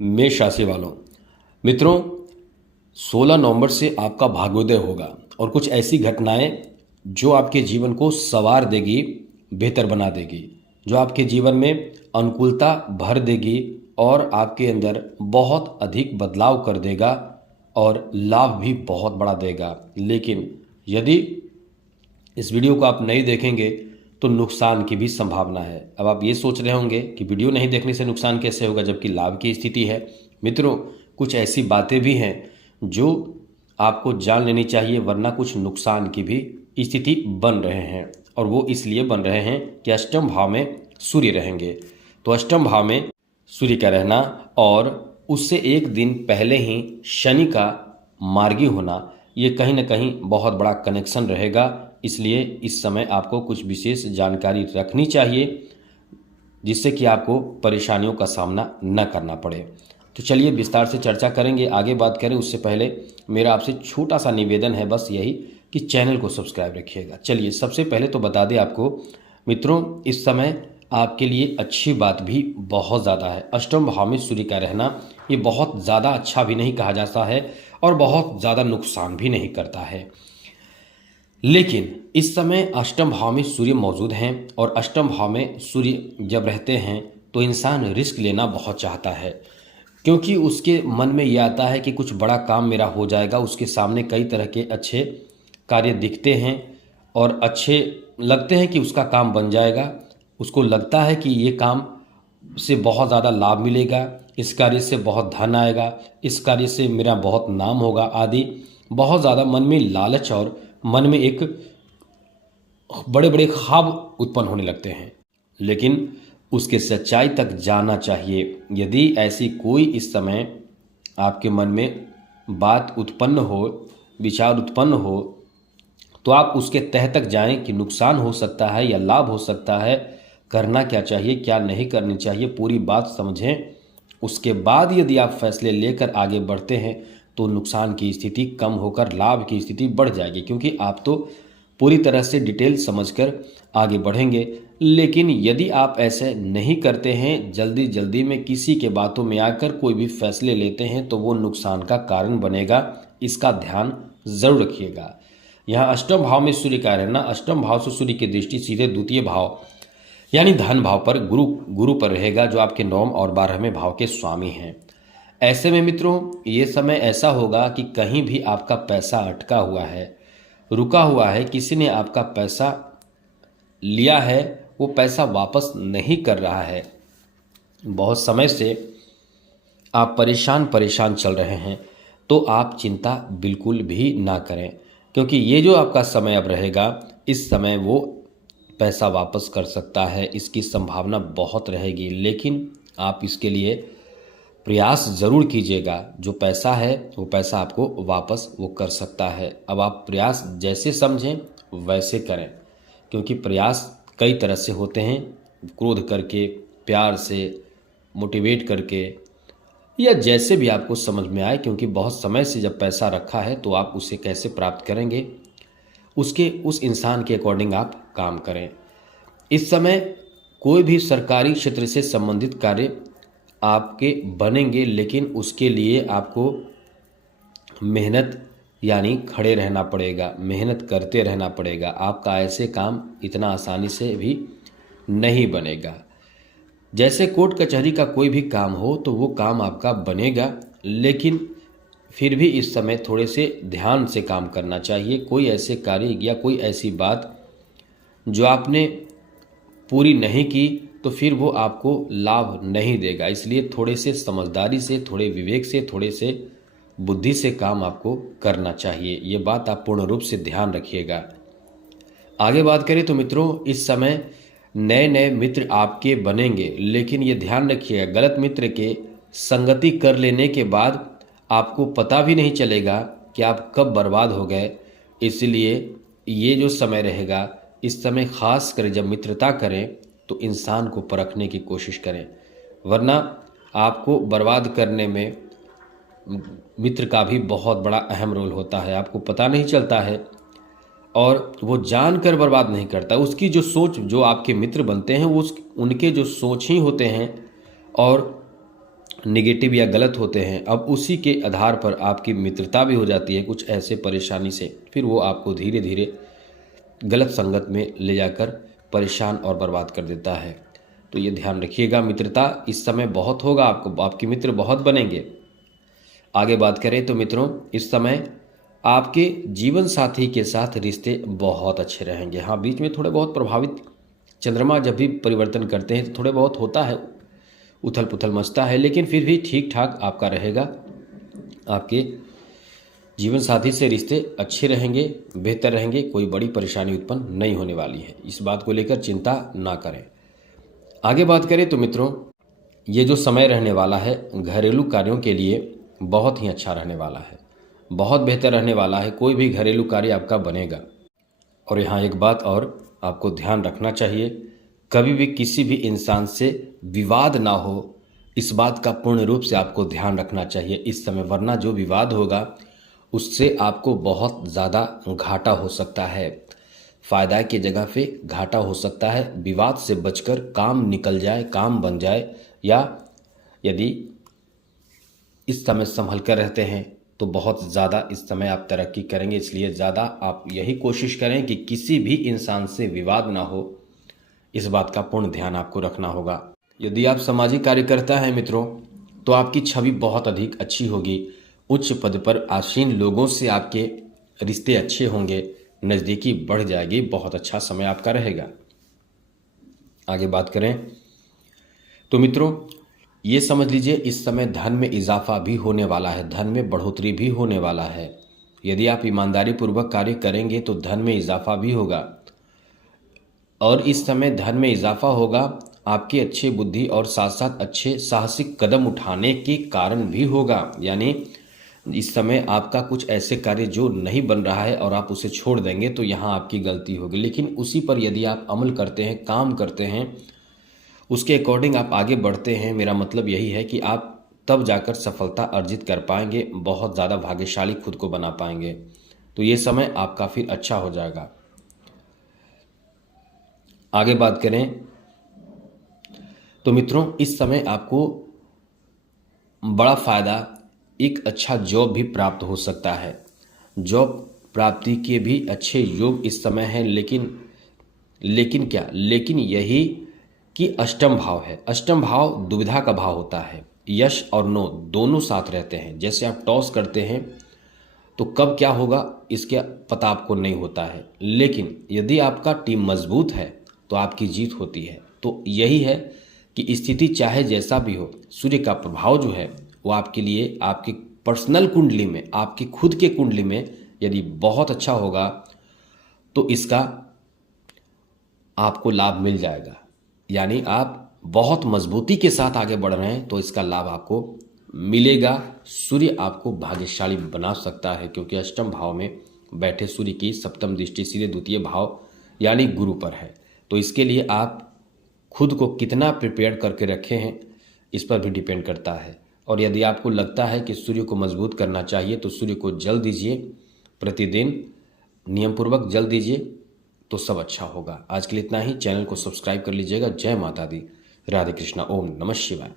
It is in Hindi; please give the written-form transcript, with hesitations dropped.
मेष राशि वालों, मित्रों 16 नवंबर से आपका भाग्योदय होगा और कुछ ऐसी घटनाएं जो आपके जीवन को संवार देगी, बेहतर बना देगी, जो आपके जीवन में अनुकूलता भर देगी और आपके अंदर बहुत अधिक बदलाव कर देगा और लाभ भी बहुत बड़ा देगा। लेकिन यदि इस वीडियो को आप नहीं देखेंगे तो नुकसान की भी संभावना है। अब आप ये सोच रहे होंगे कि वीडियो नहीं देखने से नुकसान कैसे होगा जबकि लाभ की स्थिति है। मित्रों, कुछ ऐसी बातें भी हैं जो आपको जान लेनी चाहिए, वरना कुछ नुकसान की भी स्थिति बन रहे हैं और वो इसलिए बन रहे हैं कि अष्टम भाव में सूर्य रहेंगे। तो अष्टम भाव में सूर्य का रहना और उससे एक दिन पहले ही शनि का मार्गी होना, ये कहीं ना कहीं बहुत बड़ा कनेक्शन रहेगा। इसलिए इस समय आपको कुछ विशेष जानकारी रखनी चाहिए जिससे कि आपको परेशानियों का सामना न करना पड़े। तो चलिए विस्तार से चर्चा करेंगे, आगे बात करें उससे पहले मेरा आपसे छोटा सा निवेदन है, बस यही कि चैनल को सब्सक्राइब रखिएगा। चलिए सबसे पहले तो बता दें आपको मित्रों, इस समय आपके लिए अच्छी बात भी बहुत ज़्यादा है। अष्टम भाव में सूर्य का रहना ये बहुत ज़्यादा अच्छा भी नहीं कहा जाता है और बहुत ज़्यादा नुकसान भी नहीं करता है। लेकिन इस समय अष्टम भाव में सूर्य मौजूद हैं और अष्टम भाव में सूर्य जब रहते हैं तो इंसान रिस्क लेना बहुत चाहता है, क्योंकि उसके मन में यह आता है कि कुछ बड़ा काम मेरा हो जाएगा। उसके सामने कई तरह के अच्छे कार्य दिखते हैं और अच्छे लगते हैं कि उसका काम बन जाएगा। उसको लगता है कि ये काम से बहुत ज़्यादा लाभ मिलेगा, इस कार्य से बहुत धन आएगा, इस कार्य से मेरा बहुत नाम होगा आदि। बहुत ज़्यादा मन में लालच और मन में एक बड़े बड़े ख्वाब उत्पन्न होने लगते हैं। लेकिन उसके सच्चाई तक जाना चाहिए। यदि ऐसी कोई इस समय आपके मन में बात उत्पन्न हो, विचार उत्पन्न हो, तो आप उसके तह तक जाएं कि नुकसान हो सकता है या लाभ हो सकता है, करना क्या चाहिए क्या नहीं करनी चाहिए, पूरी बात समझें। उसके बाद यदि आप फैसले लेकर आगे बढ़ते हैं तो नुकसान की स्थिति कम होकर लाभ की स्थिति बढ़ जाएगी, क्योंकि आप तो पूरी तरह से डिटेल समझकर आगे बढ़ेंगे। लेकिन यदि आप ऐसे नहीं करते हैं, जल्दी जल्दी में किसी के बातों में आकर कोई भी फैसले लेते हैं तो वो नुकसान का कारण बनेगा। इसका ध्यान जरूर रखिएगा। यहाँ अष्टम भाव में सूर्य का रहना, अष्टम भाव से सूर्य की दृष्टि सीधे द्वितीय भाव यानी धन भाव पर गुरु पर रहेगा, जो आपके 9 और 12वें भाव के स्वामी हैं। ऐसे में मित्रों ये समय ऐसा होगा कि कहीं भी आपका पैसा अटका हुआ है, रुका हुआ है, किसी ने आपका पैसा लिया है, वो पैसा वापस नहीं कर रहा है, बहुत समय से आप परेशान चल रहे हैं, तो आप चिंता बिल्कुल भी ना करें, क्योंकि ये जो आपका समय अब रहेगा, इस समय वो पैसा वापस कर सकता है, इसकी संभावना बहुत रहेगी। लेकिन आप इसके लिए प्रयास ज़रूर कीजिएगा। जो पैसा है वो पैसा आपको वापस वो कर सकता है। अब आप प्रयास जैसे समझें वैसे करें, क्योंकि प्रयास कई तरह से होते हैं, क्रोध करके, प्यार से, मोटिवेट करके, या जैसे भी आपको समझ में आए। क्योंकि बहुत समय से जब पैसा रखा है तो आप उसे कैसे प्राप्त करेंगे, उस इंसान के अकॉर्डिंग आप काम करें। इस समय कोई भी सरकारी क्षेत्र से संबंधित कार्य आपके बनेंगे, लेकिन उसके लिए आपको मेहनत यानी खड़े रहना पड़ेगा, मेहनत करते रहना पड़ेगा। आपका ऐसे काम इतना आसानी से भी नहीं बनेगा। जैसे कोर्ट कचहरी का कोई भी काम हो तो वो काम आपका बनेगा, लेकिन फिर भी इस समय थोड़े से ध्यान से काम करना चाहिए। कोई ऐसे कार्य या कोई ऐसी बात जो आपने पूरी नहीं की तो फिर वो आपको लाभ नहीं देगा। इसलिए थोड़े से समझदारी से, थोड़े विवेक से, थोड़े से बुद्धि से काम आपको करना चाहिए। ये बात आप पूर्ण रूप से ध्यान रखिएगा। आगे बात करें तो मित्रों इस समय नए नए मित्र आपके बनेंगे, लेकिन ये ध्यान रखिएगा गलत मित्र के संगति कर लेने के बाद आपको पता भी नहीं चलेगा कि आप कब बर्बाद हो गए। इसलिए ये जो समय रहेगा, इस समय खास कर जब मित्रता करें तो इंसान को परखने की कोशिश करें, वरना आपको बर्बाद करने में मित्र का भी बहुत बड़ा अहम रोल होता है। आपको पता नहीं चलता है और वो जानकर बर्बाद नहीं करता। उसकी जो सोच, जो आपके मित्र बनते हैं वो उनके जो सोच ही होते हैं और नेगेटिव या गलत होते हैं, अब उसी के आधार पर आपकी मित्रता भी हो जाती है कुछ ऐसे परेशानी से, फिर वो आपको धीरे धीरे गलत संगत में ले जाकर परेशान और बर्बाद कर देता है। तो ये ध्यान रखिएगा, मित्रता इस समय बहुत होगा, आपको आपके मित्र बहुत बनेंगे। आगे बात करें तो मित्रों, इस समय आपके जीवन साथी के साथ रिश्ते बहुत अच्छे रहेंगे। हाँ, बीच में थोड़े बहुत प्रभावित, चंद्रमा जब भी परिवर्तन करते हैं तो थोड़े बहुत होता है, उथल पुथल मचता है, लेकिन फिर भी ठीक ठाक आपका रहेगा। आपके जीवन साथी से रिश्ते अच्छे रहेंगे, बेहतर रहेंगे, कोई बड़ी परेशानी उत्पन्न नहीं होने वाली है, इस बात को लेकर चिंता ना करें। आगे बात करें तो मित्रों, ये जो समय रहने वाला है घरेलू कार्यों के लिए बहुत ही अच्छा रहने वाला है, बहुत बेहतर रहने वाला है। कोई भी घरेलू कार्य आपका बनेगा। और यहाँ एक बात और आपको ध्यान रखना चाहिए, कभी भी किसी भी इंसान से विवाद ना हो, इस बात का पूर्ण रूप से आपको ध्यान रखना चाहिए इस समय, वरना जो विवाद होगा उससे आपको बहुत ज़्यादा घाटा हो सकता है। फायदा की जगह पे घाटा हो सकता है। विवाद से बचकर काम निकल जाए, काम बन जाए, या यदि इस समय संभल कर रहते हैं तो बहुत ज़्यादा इस समय आप तरक्की करेंगे। इसलिए ज़्यादा आप यही कोशिश करें कि किसी भी इंसान से विवाद ना हो, इस बात का पूर्ण ध्यान आपको रखना होगा। यदि आप सामाजिक कार्यकर्ता हैं मित्रों, तो आपकी छवि बहुत अधिक अच्छी होगी। उच्च पद पर आसीन लोगों से आपके रिश्ते अच्छे होंगे, नज़दीकी बढ़ जाएगी, बहुत अच्छा समय आपका रहेगा। आगे बात करें तो मित्रों, ये समझ लीजिए इस समय धन में इजाफा भी होने वाला है, धन में बढ़ोतरी भी होने वाला है। यदि आप ईमानदारी पूर्वक कार्य करेंगे तो धन में इजाफा भी होगा, और इस समय धन में इजाफा होगा आपकी अच्छी बुद्धि और साथ साथ अच्छे साहसिक कदम उठाने के कारण भी होगा। यानी इस समय आपका कुछ ऐसे कार्य जो नहीं बन रहा है और आप उसे छोड़ देंगे तो यहाँ आपकी गलती होगी, लेकिन उसी पर यदि आप अमल करते हैं, काम करते हैं, उसके अकॉर्डिंग आप आगे बढ़ते हैं, मेरा मतलब यही है कि आप तब जाकर सफलता अर्जित कर पाएंगे, बहुत ज़्यादा भाग्यशाली खुद को बना पाएंगे। तो ये समय आपका फिर अच्छा हो जाएगा। आगे बात करें तो मित्रों, इस समय आपको बड़ा फ़ायदा, एक अच्छा जॉब भी प्राप्त हो सकता है। जॉब प्राप्ति के भी अच्छे योग इस समय हैं, लेकिन क्या, लेकिन यही कि अष्टम भाव है। अष्टम भाव दुविधा का भाव होता है, यश और नो दोनों साथ रहते हैं। जैसे आप टॉस करते हैं तो कब क्या होगा इसके पता आपको नहीं होता है, लेकिन यदि आपका टीम मजबूत है तो आपकी जीत होती है। तो यही है कि स्थिति चाहे जैसा भी हो, सूर्य का प्रभाव जो है वो आपके लिए, आपकी पर्सनल कुंडली में, आपकी खुद के कुंडली में यदि बहुत अच्छा होगा तो इसका आपको लाभ मिल जाएगा। यानी आप बहुत मजबूती के साथ आगे बढ़ रहे हैं तो इसका लाभ आपको मिलेगा। सूर्य आपको भाग्यशाली बना सकता है, क्योंकि अष्टम भाव में बैठे सूर्य की सप्तम दृष्टि सीधे द्वितीय भाव यानी गुरु पर है। तो इसके लिए आप खुद को कितना प्रिपेयर करके रखे हैं इस पर भी डिपेंड करता है। और यदि आपको लगता है कि सूर्य को मजबूत करना चाहिए तो सूर्य को जल दीजिए, प्रतिदिन नियमपूर्वक जल दीजिए, तो सब अच्छा होगा। आज के लिए इतना ही। चैनल को सब्सक्राइब कर लीजिएगा। जय माता दी, राधे कृष्णा, ओम नमः शिवाय।